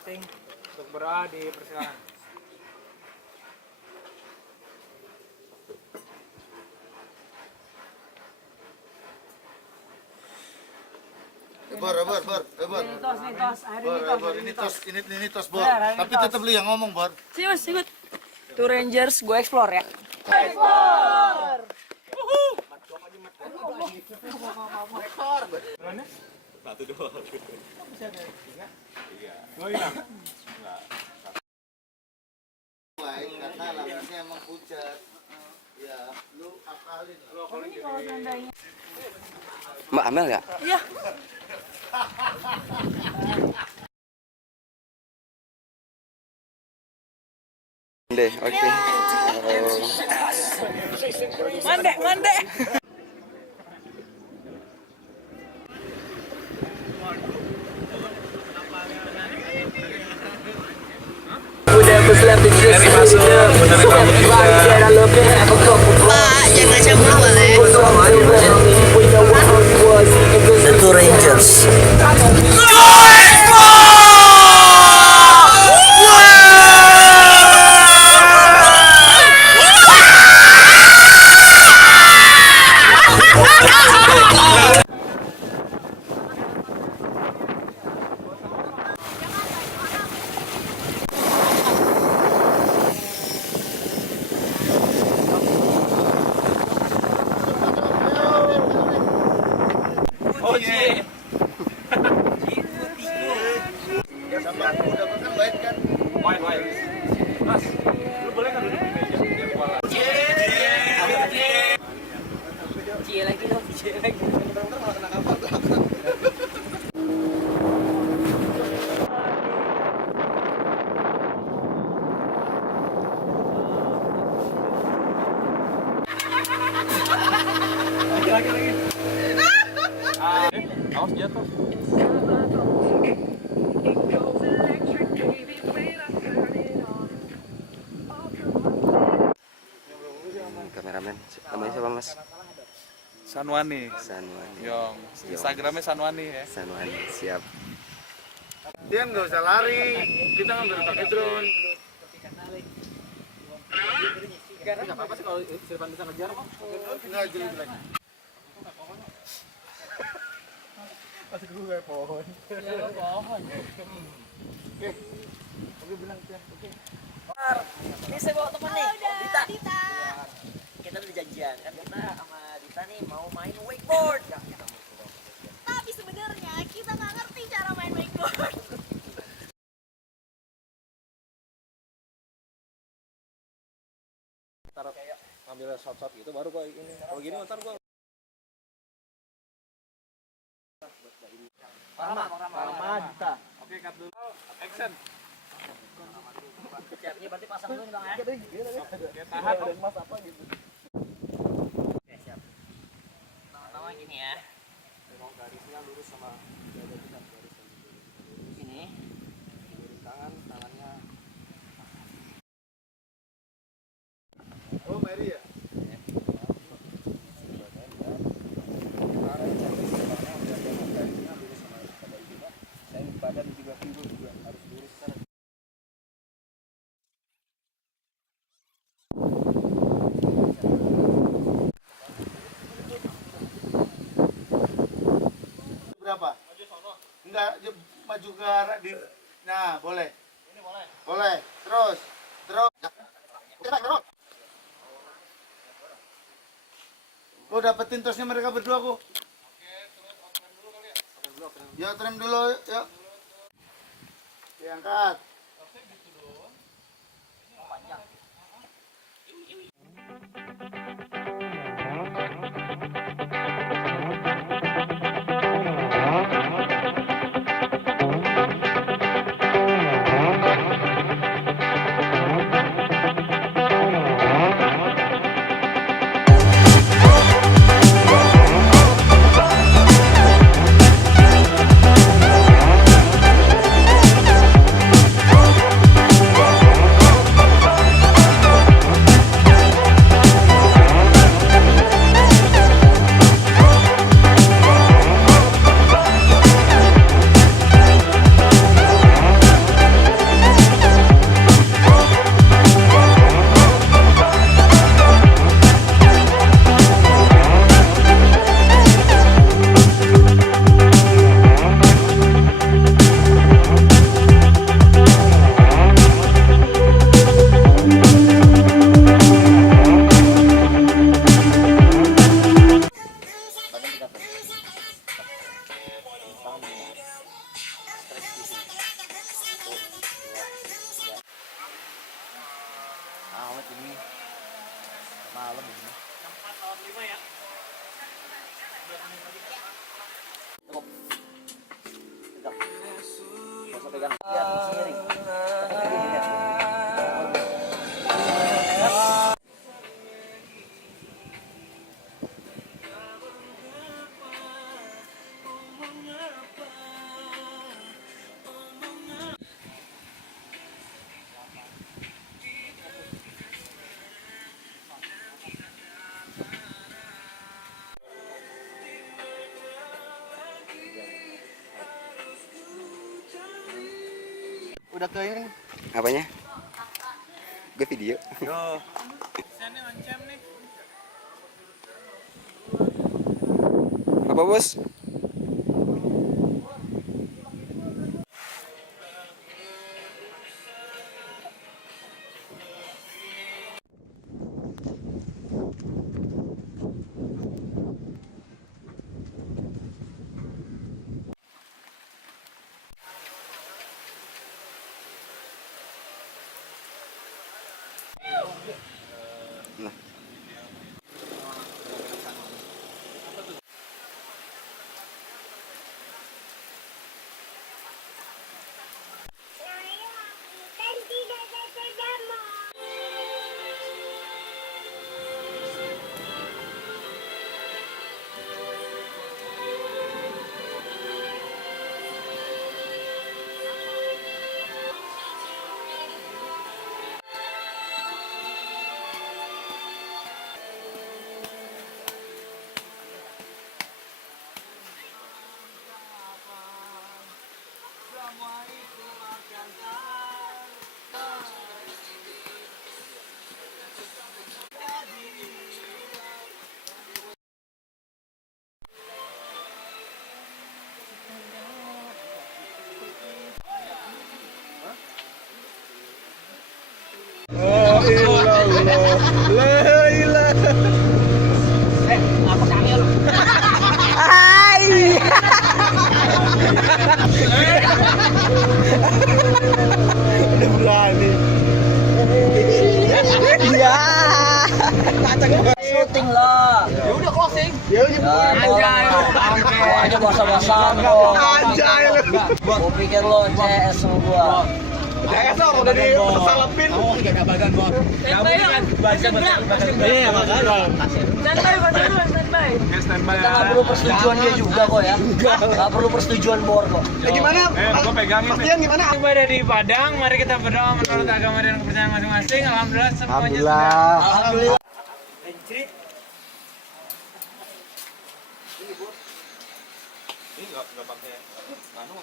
masing-masing untuk berdoa di persilahan. Bor. Ini tos, Bor. Tapi tetap lu yang ngomong, Bor. Sibut. Tuh Rangers, gue explore ya. Explore. Satu dua. Karena lampunya emang pucat. Ya, lu akalin. Mbak Amel nggak? Iya. Deh, oke. Mande. Pak, jangan cabut boleh. The Two Rangers. Oh iya. Udah makan baik kan? Baik. Mas, lu boleh nggak duduk di meja? Biar gua lah. Cie lagi dong. Lagi. Awas jatuh. Kameramen, namanya siapa Mas? Sanwani. Sanwani. Yong. Instagramnya Sanwani ya. Sanwani, siap. Dia nggak usah lari. Kita ngambil pakai drone. Nggak apa-apa sih kalau Sirpan bisa ngejar kok. Nggak jelek. Pas gue kayak pohon. Ya, pohon. Oke bilang ya. Oke. Ini saya bawa temen nih. Dita. Kita udah janjian kan kita sama Dita nih mau main wakeboard. Tapi sebenarnya kita nggak ngerti cara main wakeboard. Taruh ambil shot gitu baru gua ini. Kalau gini ntar gua Rama Dita. Oke, cut dulu. Action. Siapnya berarti pasang dulu nih Bang ya. Oke, tahan. Mas apa gitu. Oke, siap. Pertama gini ya. Memang garisnya lurus sama dada kita garisnya. Gini. Tangannya. Oh, Mary ya? Badan juga pinggul juga harus lurus kan. Berapa? Enggak, maju ke arah di. Nah, boleh. Ini boleh. Boleh. Terus. Lo dapetin tosnya mereka berdua kok. Oke, terus open dulu kali ya. Ya, trim dulu, yuk. Diangkat. pegang biar seiring. Tapi gini ya. Udah ke ini. Apanya? Gue video. Yo. Apa bos? Nah. Syuting lah. Ya udah closing. Ya udah. Anjay. Aja basah-basahan kok. Anjay lu. Gua pikir lo CS sama gua. Ya esok udah disalapin. Oh, enggak ada badan, Bos. Standby ya. Iya, makanya. Standby, standby. Standby. Kita nggak perlu persetujuan dia juga kok ya. Nggak perlu persetujuan Bor kok. Gimana? Gua pegangin. Pastian gimana? Tiba dari Padang, mari kita berdoa menurut agama dan kepercayaan masing-masing. Alhamdulillah semuanya Alhamdulillah. Ini enggak pakai anu,